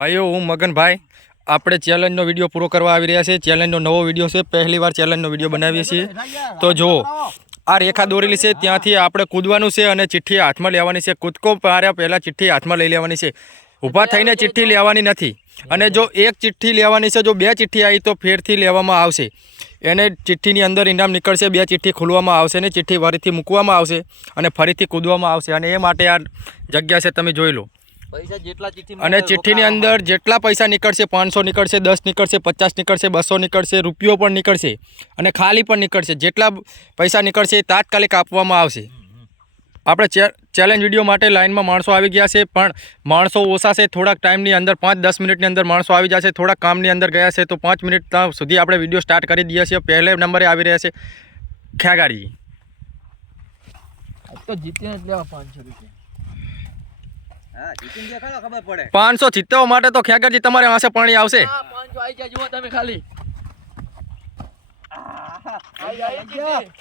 ભાઈઓ હું મગનભાઈ આપણે ચેલેન્જનો વિડીયો પૂરો કરવા આવી રહ્યા છે। ચેલેન્જનો નવો વિડીયો છે, પહેલી વાર ચેલેન્જનો વિડીયો બનાવીએ છીએ। તો જો આ રેખા દોરેલી છે ત્યાંથી આપણે કૂદવાનું છે અને ચિઠ્ઠી હાથમાં લેવાની છે। કૂદકો માર્યા પહેલાં ચિઠ્ઠી હાથમાં લઈ લેવાની છે, ઊભા થઈને ચિઠ્ઠી લેવાની નથી। અને જો એક ચિઠ્ઠી લેવાની છે, જો બે ચિઠ્ઠી આવી તો ફેરથી લેવામાં આવશે। એને ચિઠ્ઠીની અંદર ઇનામ નીકળશે, બે ચિઠ્ઠી ખોલવામાં આવશે ને ચિઠ્ઠી ફરીથી મૂકવામાં આવશે અને ફરીથી કૂદવામાં આવશે। અને એ માટે આ જગ્યા છે, તમે જોઈ લો। અને ચિઠ્ઠીની અંદર જેટલા પૈસા નીકળશે, 500 નીકળશે, 10 નીકળશે, 50 નીકળશે, 200 નીકળશે, રૂપિયો પણ નીકળશે અને ખાલી પણ નીકળશે। જેટલા પૈસા નીકળશે એ તાત્કાલિક આપવામાં આવશે। આપણે ચેલેન્જ વિડીયો માટે લાઇનમાં માણસો આવી ગયા છે, પણ માણસો ઓછા છે। થોડાક ટાઈમની અંદર 5-10 મિનિટની અંદર માણસો આવી જશે। થોડાક કામની અંદર ગયા છે તો 5 મિનિટ સુધી આપણે વિડીયો સ્ટાર્ટ કરી દઈએ છીએ। પહેલે નંબરે આવી રહ્યા છે ખ્યાગારજી। તો જીતીને જ લેવા 500 રૂપિયા। 500 જીતવા માટે તો ખ્યાગારજી તમારે આંસે પાણી આવશે। 500 આવી જાય, જુઓ તમે ખાલી।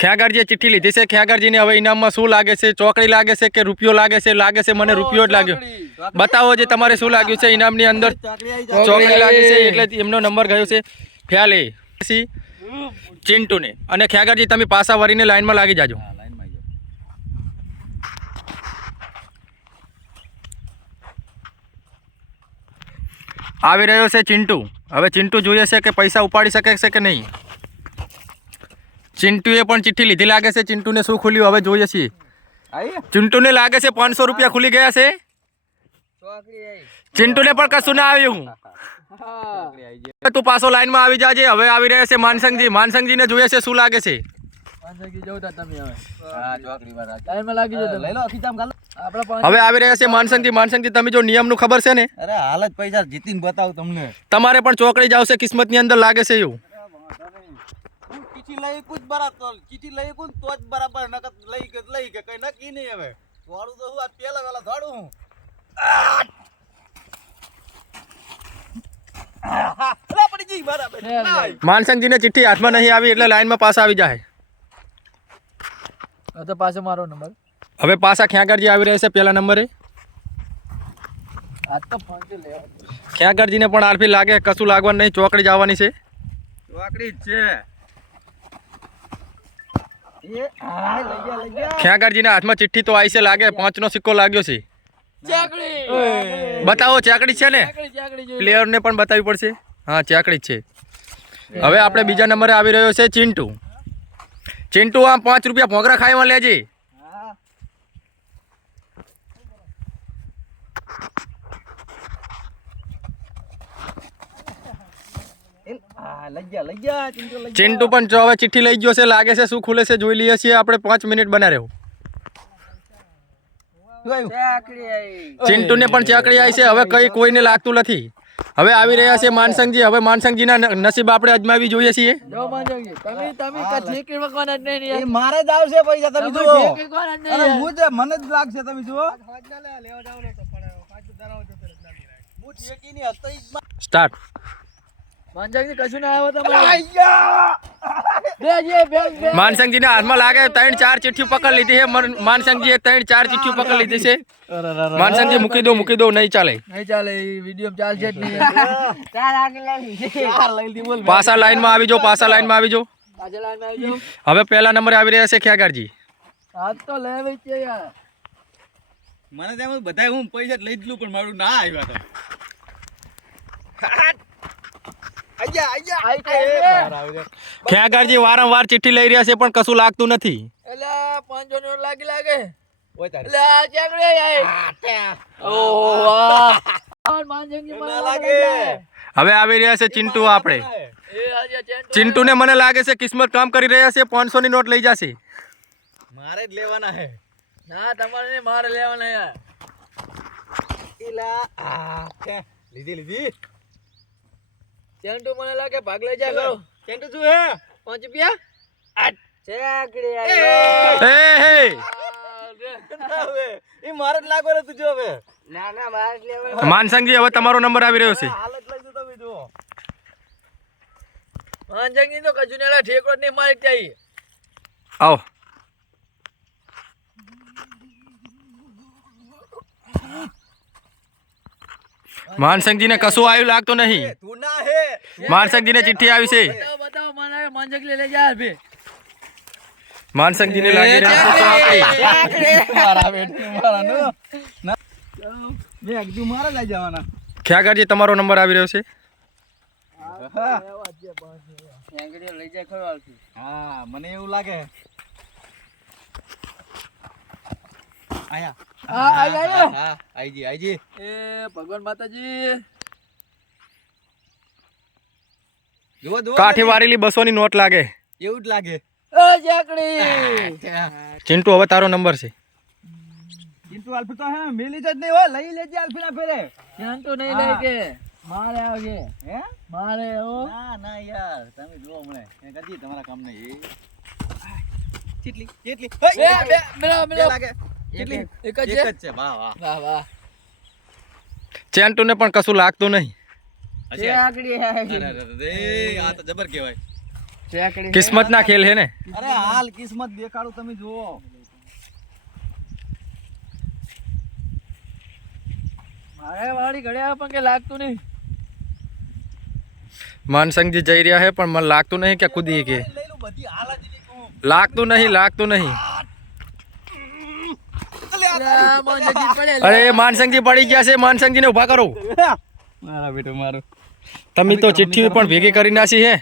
ખ્યાગારજીએ ચિઠ્ઠી લીધી છે। ખ્યાગારજીને હવે ઇનામમાં શું લાગે છે? ચોકડી લાગે છે કે રૂપિયો લાગે છે? લાગે છે મને રૂપિયો જ લાગ્યો। બતાવો જે તમારે શું લાગ્યું છે ઇનામની અંદર। ચોકડી લાગી છે એટલે એમનો નંબર ગયો છે ફ્યાલે ચિંટુને। અને ખ્યાગારજી તમે પાછા વળીને લાઈનમાં લાગી જાજો। આવી રહ્યો છે ચિંટુ। હવે ચિંટુ જોઈએ છે કે પૈસા ઉપાડી શકે છે કે નહીં। ચિંટુએ પણ ચિઠ્ઠી લીધી લાગે છે। ચિંટુને શું ખુલ્યું હવે જોઈએ છીએ। ચિંટુને લાગે છે 500 રૂપિયા ખુલી ગયા છે। ચિંટુને પણ કશું ના આવ્યું। તું પાછો લાઈનમાં આવી જાજે। હવે આવી રહ્યા છે માનસંગજી। માનસંગજીને જોઈએ છે શું લાગે છે। હવે આવી રહ્યા છે માનસંગજી। માનસંગજી તમે જો નિયમનું ખબર છે ને? અરે હાલ જ પૈસા જીતીને બતાવું તમને। તમારે પણ ચોકડી જ આવશે, કિસ્મતની અંદર લાગે છે એવું। ચીઠી લઈ કુછ બરાબર, ચીઠી લઈ કુછ તો જ બરાબર, નકર લઈ કે કઈ નક્કી નહીં। હવે થોડું તો હું આ પેલા વેલા થોડું હું પડી ગઈ બરાબર। માનસંગજીને ચિઠ્ઠી હાથમાં નહીં આવી એટલે લાઈનમાં પાછા આવી જાય। તો પાછો મારો નંબર। હવે પાછા ખ્યાગારજી આવી રહ્યા છે પહેલા નંબરે। આ તો 500 લેવા। ખ્યાગારજીને પણ આરફી લાગે, કશું લાગવાનું નહીં, ચોકડી જ આવવાની છે। ચોકડી જ છે। ખ્યાગારજીના હાથમાં ચિઠ્ઠી તો આવી છે લાગે, 5નો સિક્કો લાગ્યો છે। બતાવો ચાકડી છે ને? પ્લેયરને પણ બતાવવી પડશે। હા ચાકડી જ છે। હવે આપણે બીજા નંબરે આવી રહ્યો છે ચિંટુ। ચિંટુ આમ 5 રૂપિયા ભોંગરા ખાઈમાં લેજે। ચિંટુ પણ જો હવે ચિઠ્ઠી લઈ ગયો છે લાગે છે। શું ખુલે છે જોઈ લઈએ છીએ આપણે। 5 મિનિટ બના રહ્યો। ચિંટુને પણ ચાકડી આવી છે। હવે કઈ કોઈને લાગતું નથી। હવે આવી રહ્યા છે માનસંગજી। હવે માનસંગજીના નસીબ આપણે અજમાવી જોઈએ છીએ। મારે જ આવશે પૈસા, તમે જુઓ। અરે હું જ મને જ લાગશે, તમે જુઓ। સ્ટાર્ટ। માનસંગજીના હાથમાં લાગે 3-4 ચિઠ્ઠી પકડ લીધી છે। માનસંગજીએ 3-4 ચિઠ્ઠી પકડ લીધી છે। માનસંગજી મૂકી દો નહીં ચાલે। પાછા લાઈનમાં આવી જાઓ। પાછા લાઈનમાં આવી જાઓ। હવે પહેલા નંબરે આવી રહ્યા છે ખ્યાગારજી। મને તેમ બધા હું પૈસા લઈ જ લઉં, પણ મારું ના આવ્યા હતા। ખ્યાગારજી વારંવાર ચિઠ્ઠી લઈ રહ્યા છે પણ કશું લાગતું નથી। હવે આવી રહ્યા છે ચિંટુ આપણે। ચિંટુને મને લાગે છે કિસ્મત કામ કરી રહ્યા છે। 500 ની નોટ લઈ જશે। મારે જ લેવાના હે ના, તમારે મારે લેવાના। લીધી ચેન્ટુ મને લાગે ભાગ લઈ જા કરો। ચેન્ટુ શું હે? 5 રૂપિયા એ મારે જ લાગો રે તું જો। હવે ના મારે લેવા। માનસંગજી હવે તમારો નંબર આવી રહ્યો છે। હાલ જ લઈ દો, તમે જુઓ। માનજંગી તો કજુ ને ઠેકો નહીં મારે ત્યાં। આવો। માનસિંહજીને કશું આવ્યું લાગતું નહીં. તું ના હે માનસિંહજીને ચિઠ્ઠી આવી છે. बताओ माना मांझकली ले जा अभी માનસિંહજીને લાગી રહ્યા છે ચોકડી. મારા બેટું મારા નો ના બે એકદમ મારા લઈ જવાના ખ્યાગારજી તમારો નંબર આવી રહ્યો છે. હા लई जा खरो आलती હા મને એવું લાગે આયા હા આઈજી ए भगवान माताजी જુઓ જુઓ કાઠી વારેલી 200 ની નોટ લાગે. એવું જ લાગે ओ जाकड़ी ચિંટુ હવે તારો નંબર છે. કિંતુ આલ્ફી તો હે મેલી જ નહીં હોય લઈ લેજે આલ્ફી ના ફેરે ध्यान तो नहीं लेके मारे आगे હે मारे ओ ના ના યાર તમે જુઓ હમણે એ કરજી તમારા કામ નહીં કેટલી કેટલી ए बे मिलो मिलो લાગે કેટલી एक ज એક જ છે વાહ વાહ वाह वाह ચેન્ટુને પણ કશું લાગતું નહીં. जाकड़ी है અરે આ તો જબર કહેવાય जाकड़ी કિસ્મતના ખેલ હે ને. અરે હાલ કિસ્મત દેખાડું તમે જુઓ मारे वाड़ी घड़िया पण के लागતું નહીં માનસિંહજી જઈ રહ્યા છે પણ મને લાગતું નહીં કે કૂદી કે લઈ લો બધી હાલ જ લીધું લાગતું નહીં લાગતું નહીં. मांझकी पड़े અરે માનસિંહજી પડી ગયા છે. માનસિંહજીને ઊભા કરો. મારા બેટો મારો તમે તો ચિઠ્ઠી પણ ભેગી કરી નાખી હે.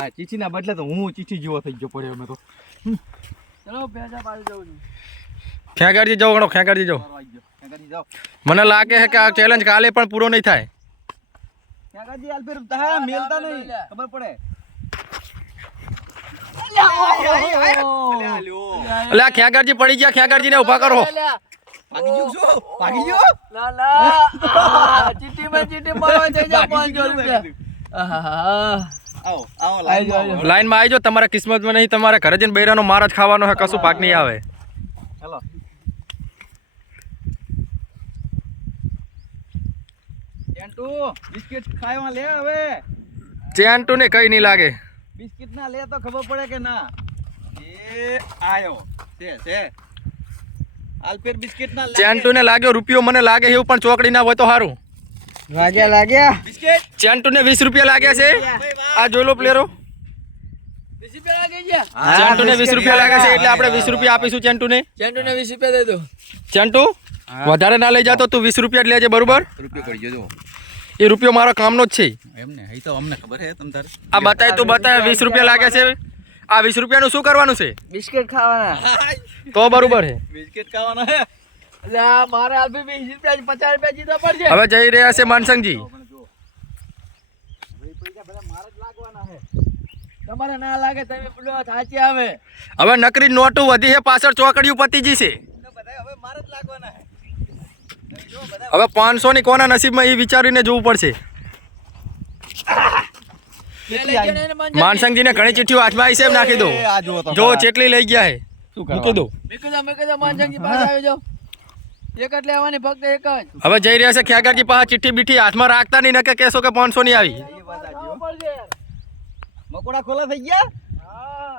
આ ચીઠી ના બદલે તો હું ચીઠી જેવો થઈ ગયો પડ્યો મેં તો चलो भेजा पास जाओ ખ્યાગારજી જાઓ ગણો. ખ્યાગારજી જાઓ. મારો આવી ગયો ક્યાં કરી જાઓ મને લાગે છે કે આ ચેલેન્જ કાલે પણ પૂરો નહીં થાય. ક્યાં કરી આલ્ફી તા મેલતા નહીં ખબર પડે અલ્યા લ્યો એટલે આ ખ્યાગારજી પડી ગયા. ખ્યાગારજીને ઊભા કરો. ભાગી ગયો છો ભાગી ગયો ला ला चिट्ठी में चिट्ठी मारवा दे जा 500 रुपया આવો આવો લાઈ જાઓ લાઈનમાં આવી જાઓ. તમારા કિસ્મતમાં નહીં. તમારે ઘરે જઈને બૈરાનો માર જ ખાવાનો છે. કશું પાક નહીં આવે. હેલો ચેન્ટુ બિસ્કિટ ખાવા લે હવે ચેન્ટુને કઈ નહીં લાગે. બિસ્કિટ ના લે તો ખબર પડે કે ના એ આયો છે આલ્ફેર બિસ્કિટ ના લે ચેન્ટુને લાગ્યો રૂપિયો. મને લાગે એવું પણ ચોકડી ના હોય તો સારું. लाग्या બિસ્કિટ ચેન્ટુને 20 રૂપિયા લાગ્યા છે. આ જોઈ લો પ્લેયરો. 20 रुपया लागे जा ચેન્ટુને 20 રૂપિયા લાગે છે એટલે આપણે 20 રૂપિયા આપીશું ચેન્ટુને. चेंटू ने 20 रुपया दे दो ચેન્ટુ વધારે ના લઈ જાતો. તું 20 રૂપિયા જ લેજે બરોબર. રૂપિયો કરી જજો એ રૂપિયો મારો કામનો જ છે. એમને હઈ તો અમને ખબર હે તમ તારે આ બતાય તું બતાય 20 રૂપિયા લાગે છે. આ 20 રૂપિયાનું શું કરવાનું છે बिस्किट खावाना તો બરોબર છે. બિસ્કિટ ખાવાના હે ला मारे अल्फी 20 रुपया 50 रुपया जीता पड़ जाए હવે જઈ રહ્યા છે માનસિંહજી. તમારે ના લાગે તમે પેલો થાચી આવે હવે નકરી નોટો વધી છે. પાછળ ચોકડીયું પતીજી છે. બધા હવે મારે જ લાગવાના હે જો બધા હવે 500 ની કોના નસીબમાં એ વિચારીને જોવું પડશે. માનસિંહજીને ઘણી ચિઠ્ઠીઓ હાથમાં આવી છે. એમ નાખી દો. આ જુઓ તો જો ચેટલી લઈ ગયા છે. શું મૂકી દો. મેકદા માનજંગી પાસે આવ્યો જાઓ એક જ લેવાની ફક્ત એક જ હવે જઈ રહ્યા છે ખ્યાગારજી પાસે. ચિઠ્ઠી બીઠી હાથમાં રાખતા નહીં. નકે કહેશો કે 500 ની આવી. એ વાત આ જો મકોડા ખોલા થઈ ગયા હા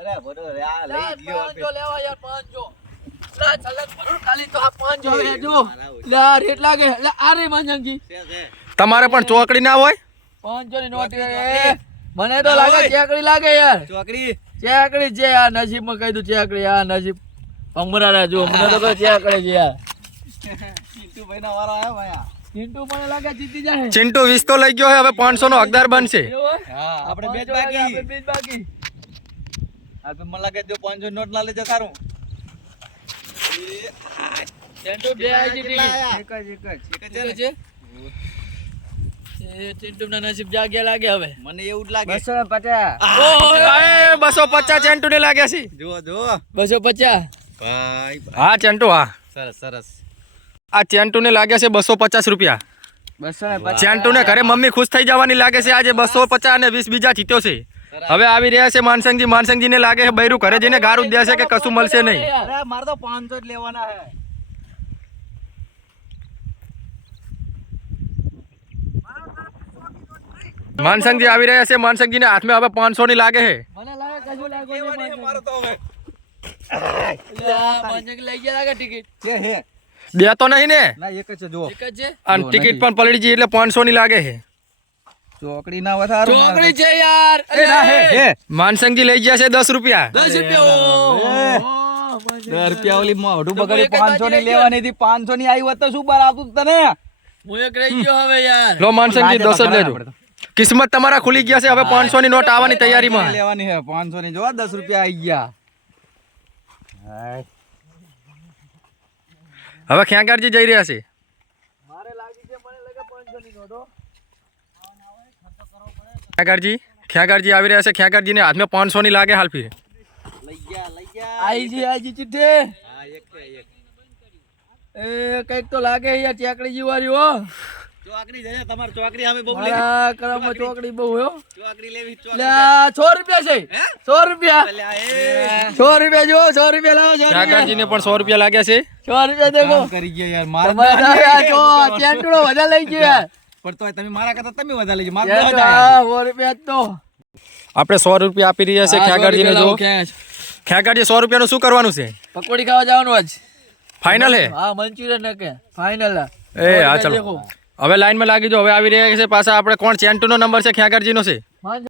અરે બરોબર આ લઈ ગયો પાંચસો લેવા યાર 500 લા ચલક ખાલી તો આ 500 લે જો લે આ રેટ લાગે લે આ રે માનજંગી છે તમારે પણ ચોકડી ના હોય. 500 ની નોટ મને તો લાગે ચેકડી લાગે યાર ચોકડી ચેકડી છે આ નસીબમાં કહી દઉં ચેકડી આ નસીબ ભમરા જો મને તો કહો ચેકડી છે યાર ચિંટુ ભાઈ ના વારો આવ્યો ભાઈ ચિંટુ મને લાગે જીતી જાય ચિંટુ 20 તો લઈ ગયો છે. હવે 500 નો હકદાર બનશે. હા આપણે બે જ આપણે બાકી બે જ બાકી આ તો મને લાગે જો 500 નોટ ના લેજે સારું ચિંટુ બે આઈ જીતી એક જ છે એ ચિંટુ ના નસીબ જાગ્યા લાગે હવે મને એવું જ લાગે 250 ચેન્ટુ ને લાગ્યા છે. જો જો 250 ભાઈ હા ચેન્ટુ હા. સરસ સરસ આ ચેન્ટુ ને લાગ્યા છે 250 રૂપિયા. 250 ચેન્ટુ ને ઘરે મમ્મી ખુશ થઈ જવાની લાગે છે. આજે 250 અને 20 બીજા જીત્યો છે. હવે આવી રહ્યા છે માનસિંહજી. માનસિંહજી ને લાગે છે બૈરું ઘરે જઈને ગારું જ દેશે કે કશું મળશે નહીં. અરે મારે તો 500 જ લેવાના હે માનસિંહજી આવી રહ્યા છે. માનસિંહજી ને હાથમાં હવે 500 ની લાગે છે. મને લાગે કશું લાગે લેવાની હે મારે તો હવે લ્યા, 5 લઈ ગયા લાગે ટિકિટ. છે હે બે તો નહીં ને ના એક જ છે જો એક જ છે. અને ટિકિટ પણ પલળી ગઈ એટલે 500 ની લાગે છે. ચોકડી ના વધારો ચોકડી છે યાર. એ ના હે હે માનસંગજી લઈ ગયા છે 10 રૂપિયા. 10 રૂપિયા. એ. ઓહો, 10 રૂપિયા ઓલી મોઢું તો બગાડી એક જ 500 ની બાકી લેવાની હતી 500 ની આવી હોત તો શું બાર આવતું તને હું એક રહી ગયો હવે યાર. લો માનસંગજી 10 જ લેજો. કિસ્મત તમારા ખુલી ગયા છે. હવે 500 ની નોટ આવવાની તૈયારીમાં. લેવાની હે 500 ની જો 10 રૂપિયા આવી ગયા હાય હવે ખ્યાગારજી જઈ રહ્યા છે. મારે લાગી છે મને લાગે 500 ની નોટો. ખ્યાગારજી આવી રહ્યા છે. ખ્યાગારજીને હાથમાં 500 ની લાગે હાલ ફીર. લઈ ગયા આઈ જી ચિઠ્ઠી. હા એક છે એક એ કઈક તો લાગે યાર ચાકડી જીવારી હો. ચોકડી જશે તમાર ચોકડી સામે બહુ મારા કરમમાં ચોકડી બહુ હો. ચોકડી લેવી લ્યા 100 રૂપિયા છે. 100 રૂપિયા. એ 100 રૂપિયા જો 100 રૂપિયા લાવો 100 રૂપિયા. ખ્યાગારજીને પણ 100 રૂપિયા લાગ્યા છે. 100 રૂપિયા દેખો. કામ કરી ગયા યાર મારા તમારે યાર જો ચેન્ટુડો વધારે લઈ ગયો યાર. પણ તોય તમે મારા કરતા તમે વધારે લેજો મારા ચેન્ટુ, 10,000 હા, 100 રૂપિયા જ તો. આપણે 100 રૂપિયા આપી રહ્યા છે ખ્યાગારજીને. જો ખ્યાગારજી 100 રૂપિયાનું શું કરવાનું છે? પકોડી ખાવા જવાનું આજ. ફાઇનલ હે? હા મંચુરિયન નકે ફાઇનલ. એ હા ચલો હવે લાઈનમાં લાગી જો. હવે આવી રહ્યા છે પાછા આપણે. કોણ ચેન્ટુનો નંબર છે ખ્યાગારજીનો છે?